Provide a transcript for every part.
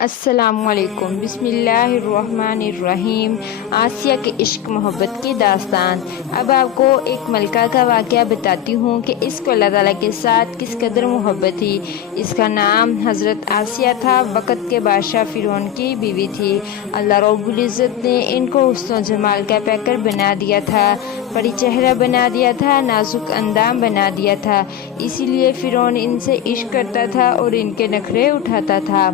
السلام علیکم۔ بسم اللہ الرحمن الرحیم۔ آسیہ کے عشق محبت کی داستان۔ اب آپ کو ایک ملکہ کا واقعہ بتاتی ہوں کہ اس کو اللہ تعالیٰ کے ساتھ کس قدر محبت تھی۔ اس کا نام حضرت آسیہ تھا، وقت کے بادشاہ فرعون کی بیوی تھی۔ اللہ رب العزت نے ان کو حسن و جمال کا پیکر بنا دیا تھا، بڑی چہرہ بنا دیا تھا، نازک اندام بنا دیا تھا، اسی لیے فرعون ان سے عشق کرتا تھا اور ان کے نخرے اٹھاتا تھا۔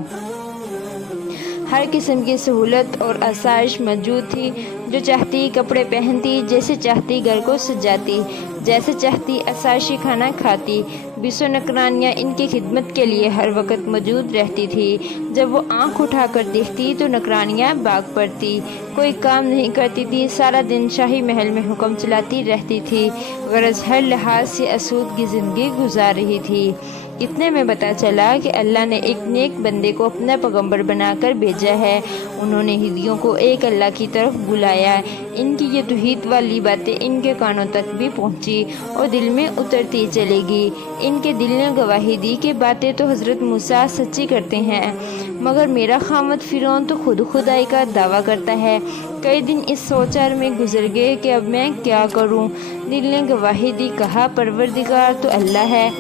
ہر قسم کی سہولت اور آسائش موجود تھی، جو چاہتی کپڑے پہنتی، جیسے چاہتی گھر کو سجاتی، جیسے چاہتی آسائشی کھانا کھاتی۔ بیسوں نوکرانیاں ان کی خدمت کے لیے ہر وقت موجود رہتی تھی۔ جب وہ آنکھ اٹھا کر دیکھتی تو نوکرانیاں بھاگ پڑتی، کوئی کام نہیں کرتی تھی، سارا دن شاہی محل میں حکم چلاتی رہتی تھی، غرض ہر لحاظ سے آسودگی زندگی گزار رہی تھی۔ اتنے میں پتہ چلا کہ اللہ نے ایک نیک بندے کو اپنا پیغمبر بنا کر بھیجا ہے۔ انہوں نے ہدیوں کو ایک اللہ کی طرف بلایا۔ ان کی یہ توحید والی باتیں ان کے کانوں تک بھی پہنچی اور دل میں اترتی چلے گی۔ ان کے دل نے گواہی دی کہ باتیں تو حضرت موسیٰ سچی کرتے ہیں، مگر میرا خامد فرعون تو خود خدائی کا دعویٰ کرتا ہے۔ کئی دن اس سوچار میں گزر گئے کہ اب میں کیا کروں۔ دل نے گواہی دی، کہا پروردگار تو اللہ ہے،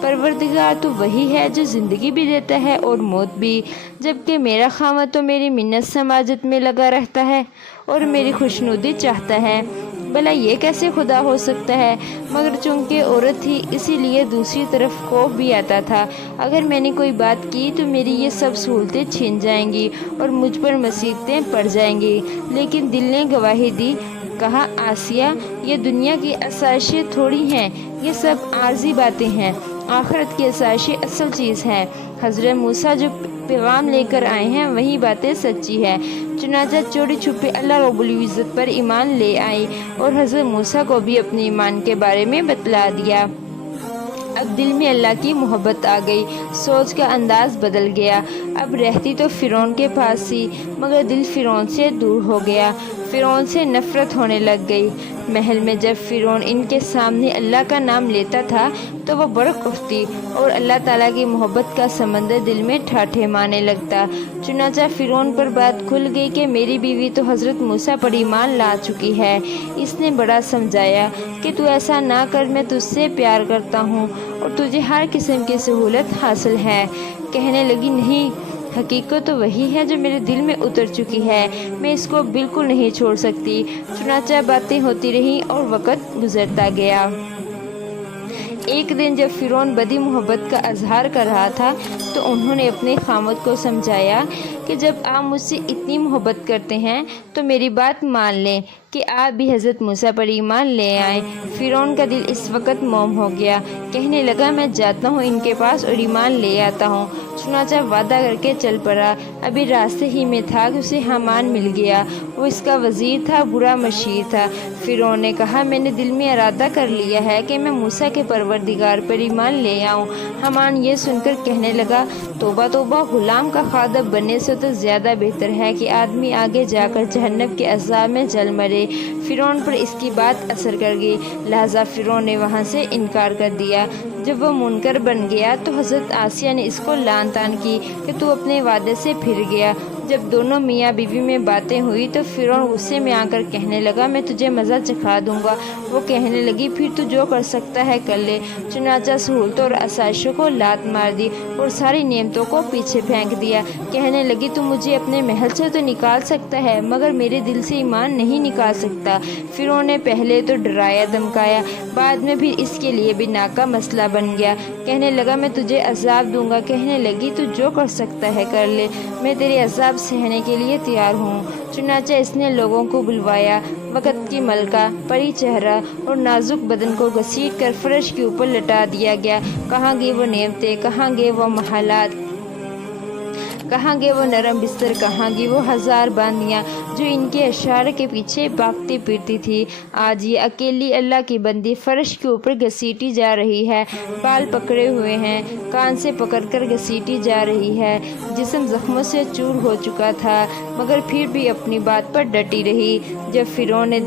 پروردگار تو وہی ہے جو زندگی بھی دیتا ہے اور موت بھی، جبکہ میرا خامد تو میری منت سماجت میں لگا رہتا ہے اور میری خوشنودی چاہتا ہے۔ بھلا یہ کیسے خدا ہو سکتا ہے؟ مگر چونکہ عورت تھی اسی لیے دوسری طرف خوف بھی آتا تھا، اگر میں نے کوئی بات کی تو میری یہ سب سہولتیں چھین جائیں گی اور مجھ پر مصیبتیں پڑ جائیں گی۔ لیکن دل نے گواہی دی، کہا آسیہ، یہ دنیا کی آسائشیں تھوڑی ہیں، یہ سب عارضی باتیں ہیں، آخرت کی آسائشیں اصل چیز ہے۔ حضرت موسیٰ جو پیغام لے کر آئے ہیں وہی باتیں سچی ہے۔ چنانچہ چوری چھپے اللہ رب العزت پر ایمان لے آئی اور حضرت موسیٰ کو بھی اپنے ایمان کے بارے میں بتلا دیا۔ اب دل میں اللہ کی محبت آ گئی، سوچ کا انداز بدل گیا۔ اب رہتی تو فرعون کے پاس تھی، مگر دل فرعون سے دور ہو گیا، فرعون سے نفرت ہونے لگ گئی۔ محل میں جب فرعون ان کے سامنے اللہ کا نام لیتا تھا تو وہ بڑک اٹھتی اور اللہ تعالیٰ کی محبت کا سمندر دل میں ٹھاٹھے مارنے لگتا۔ چنانچہ فرعون پر بات کھل گئی کہ میری بیوی تو حضرت موسیٰ پر ایمان لا چکی ہے۔ اس نے بڑا سمجھایا کہ تو ایسا نہ کر، میں تجھ سے پیار کرتا ہوں اور تجھے ہر قسم کی سہولت حاصل ہے۔ کہنے لگی، نہیں، حقیقت تو وہی ہے جو میرے دل میں اتر چکی ہے، میں اس کو بالکل نہیں چھوڑ سکتی۔ چنانچہ باتیں ہوتی رہیں اور وقت گزرتا گیا۔ ایک دن جب فرعون بدی محبت کا اظہار کر رہا تھا تو انہوں نے اپنے خامد کو سمجھایا کہ جب آپ مجھ سے اتنی محبت کرتے ہیں تو میری بات مان لیں کہ آپ بھی حضرت موسیٰ پر ایمان لے آئیں۔ فرعون کا دل اس وقت موم ہو گیا، کہنے لگا، میں جاتا ہوں ان کے پاس اور ایمان لے آتا ہوں۔ چنانچہ وعدہ کر کے چل پڑا۔ ابھی راستے ہی میں تھا کہ اسے حامان مل گیا، وہ اس کا وزیر تھا، برا مشیر تھا۔ فرعون نے کہا، میں نے دل میں ارادہ کر لیا ہے کہ میں موسیٰ کے پروردگار پر ایمان لے آؤں۔ حامان یہ سن کر کہنے لگا، توبہ توبہ، غلام کا خادم بننے سے تو زیادہ بہتر ہے کہ آدمی آگے جا کر جہنم کے عذاب میں جل مرے۔ فرعون پر اس کی بات اثر کر گئی، لہذا فرعون نے وہاں سے انکار کر دیا۔ جب وہ منکر بن گیا تو حضرت آسیہ نے اس کو لعن طعن کی کہ تو اپنے وعدے سے پھر گیا۔ جب دونوں میاں بیوی میں باتیں ہوئی تو فرعون غصے میں آ کر کہنے لگا، میں تجھے مزہ چکھا دوں گا۔ وہ کہنے لگی، پھر تو جو کر سکتا ہے کر لے۔ چنانچہ سہولتوں اور آسائشوں کو لات مار دی اور ساری نعمتوں کو پیچھے پھینک دیا۔ کہنے لگی، تو مجھے اپنے محل سے تو نکال سکتا ہے مگر میرے دل سے ایمان نہیں نکال سکتا۔ فرعون نے پہلے تو ڈرایا دھمکایا، بعد میں پھر اس کے لیے بنا کا مسئلہ بن گیا۔ کہنے لگا، میں تجھے عذاب دوں گا۔ کہنے لگی، تو جو کر سکتا ہے کر لے، میں تیرے عذاب سہنے کے لیے تیار ہوں۔ چنانچہ اس نے لوگوں کو بلوایا۔ وقت کی ملکہ، پری چہرہ اور نازک بدن کو گھسیٹ کر فرش کے اوپر لٹا دیا گیا۔ کہاں گئی وہ نعمتیں، کہاں گئے وہ محلات، کہاں گئے وہ نرم بستر، کہاں گئی وہ ہزار باندیاں جو ان کے اشارے کے پیچھے بھاگتی پھرتی تھی۔ آج یہ اکیلی اللہ کی بندی فرش کے اوپر گھسیٹی جا رہی ہے، بال پکڑے ہوئے ہیں، کان سے پکڑ کر گھسیٹی جا رہی ہے۔ جسم زخموں سے چور ہو چکا تھا مگر پھر بھی اپنی بات پر ڈٹی رہی۔ جب فرعون نے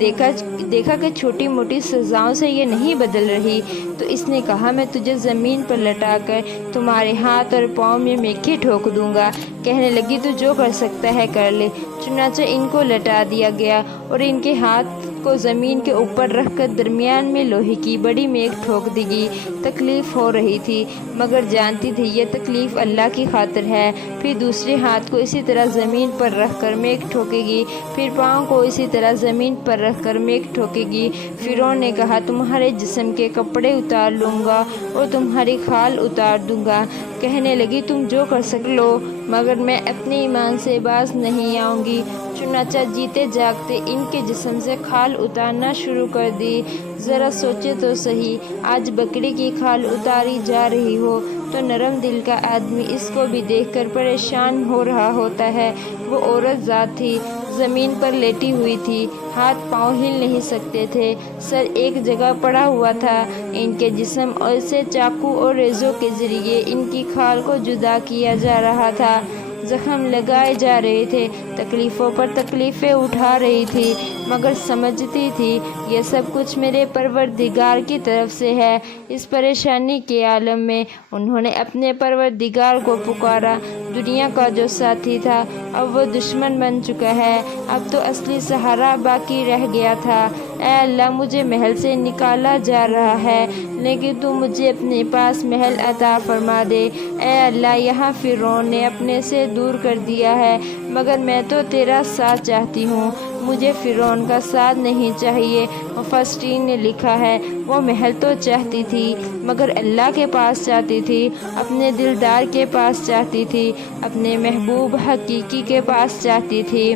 دیکھا کہ چھوٹی موٹی سزاؤں سے یہ نہیں بدل رہی تو اس نے کہا، میں تجھے زمین پر لٹا کر تمہارے ہاتھ اور پاؤں میں میکھے ٹھوک دوں گا۔ کہنے لگی تو جو کر سکتا ہے کر لے۔ چنانچہ ان کو لٹا دیا گیا اور ان کے ہاتھ کو زمین کے اوپر رکھ کر درمیان میں لوہے کی بڑی میخ ٹھوک دی گئی۔ تکلیف ہو رہی تھی مگر جانتی تھی یہ تکلیف اللہ کی خاطر ہے۔ پھر دوسرے ہاتھ کو اسی طرح زمین پر رکھ کر میخ ٹھوکے گی، پھر پاؤں کو اسی طرح زمین پر رکھ کر میخ ٹھوکے گی۔ فرعون نے کہا تمہارے جسم کے کپڑے اتار لوں گا اور تمہاری کھال اتار دوں گا۔ کہنے لگی تم جو کر سک لو مگر میں اپنے ایمان سے باز نہیں آؤں گی۔ چنانچہ جیتے جاگتے ان کے جسم سے کھال اتارنا شروع کر دی۔ ذرا سوچے تو صحیح، آج بکری کی کھال اتاری جا رہی ہو تو نرم دل کا آدمی اس کو بھی دیکھ کر پریشان ہو رہا ہوتا ہے۔ وہ عورت ذات تھی، زمین پر لیٹی ہوئی تھی، ہاتھ پاؤں ہل نہیں سکتے تھے، سر ایک جگہ پڑا ہوا تھا۔ ان کے جسم سے چاقو اور ریزوں کے ذریعے ان کی کھال کو جدا کیا جا رہا تھا، زخم لگائے جا رہے تھے، تکلیفوں پر تکلیفیں اٹھا رہی تھی، مگر سمجھتی تھی یہ سب کچھ میرے پروردگار کی طرف سے ہے۔ اس پریشانی کے عالم میں انہوں نے اپنے پروردگار کو پکارا۔ دنیا کا جو ساتھی تھا اب وہ دشمن بن چکا ہے، اب تو اصلی سہارا باقی رہ گیا تھا۔ اے اللہ، مجھے محل سے نکالا جا رہا ہے لیکن تو مجھے اپنے پاس محل عطا فرما دے۔ اے اللہ، یہاں فرعون نے اپنے سے دور کر دیا ہے مگر میں تو تیرا ساتھ چاہتی ہوں، مجھے فرعون کا ساتھ نہیں چاہیے۔ مفسرین نے لکھا ہے وہ محل تو چاہتی تھی مگر اللہ کے پاس چاہتی تھی، اپنے دلدار کے پاس چاہتی تھی، اپنے محبوب حقیقی کے پاس چاہتی تھی۔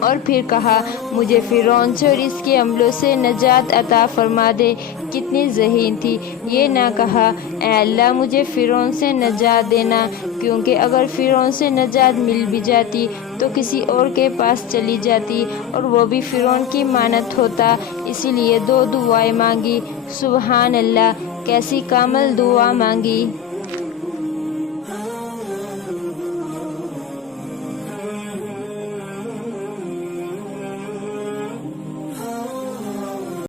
اور پھر کہا مجھے فرعون سے اور اس کے عملوں سے نجات عطا فرما دے۔ کتنی ذہین تھی، یہ نہ کہا اے اللہ مجھے فرعون سے نجات دینا، کیونکہ اگر فرعون سے نجات مل بھی جاتی تو کسی اور کے پاس چلی جاتی اور وہ بھی فرعون کی مانت ہوتا۔ اسی لیے دو دعائیں مانگی۔ سبحان اللہ، کیسی کامل دعا مانگی۔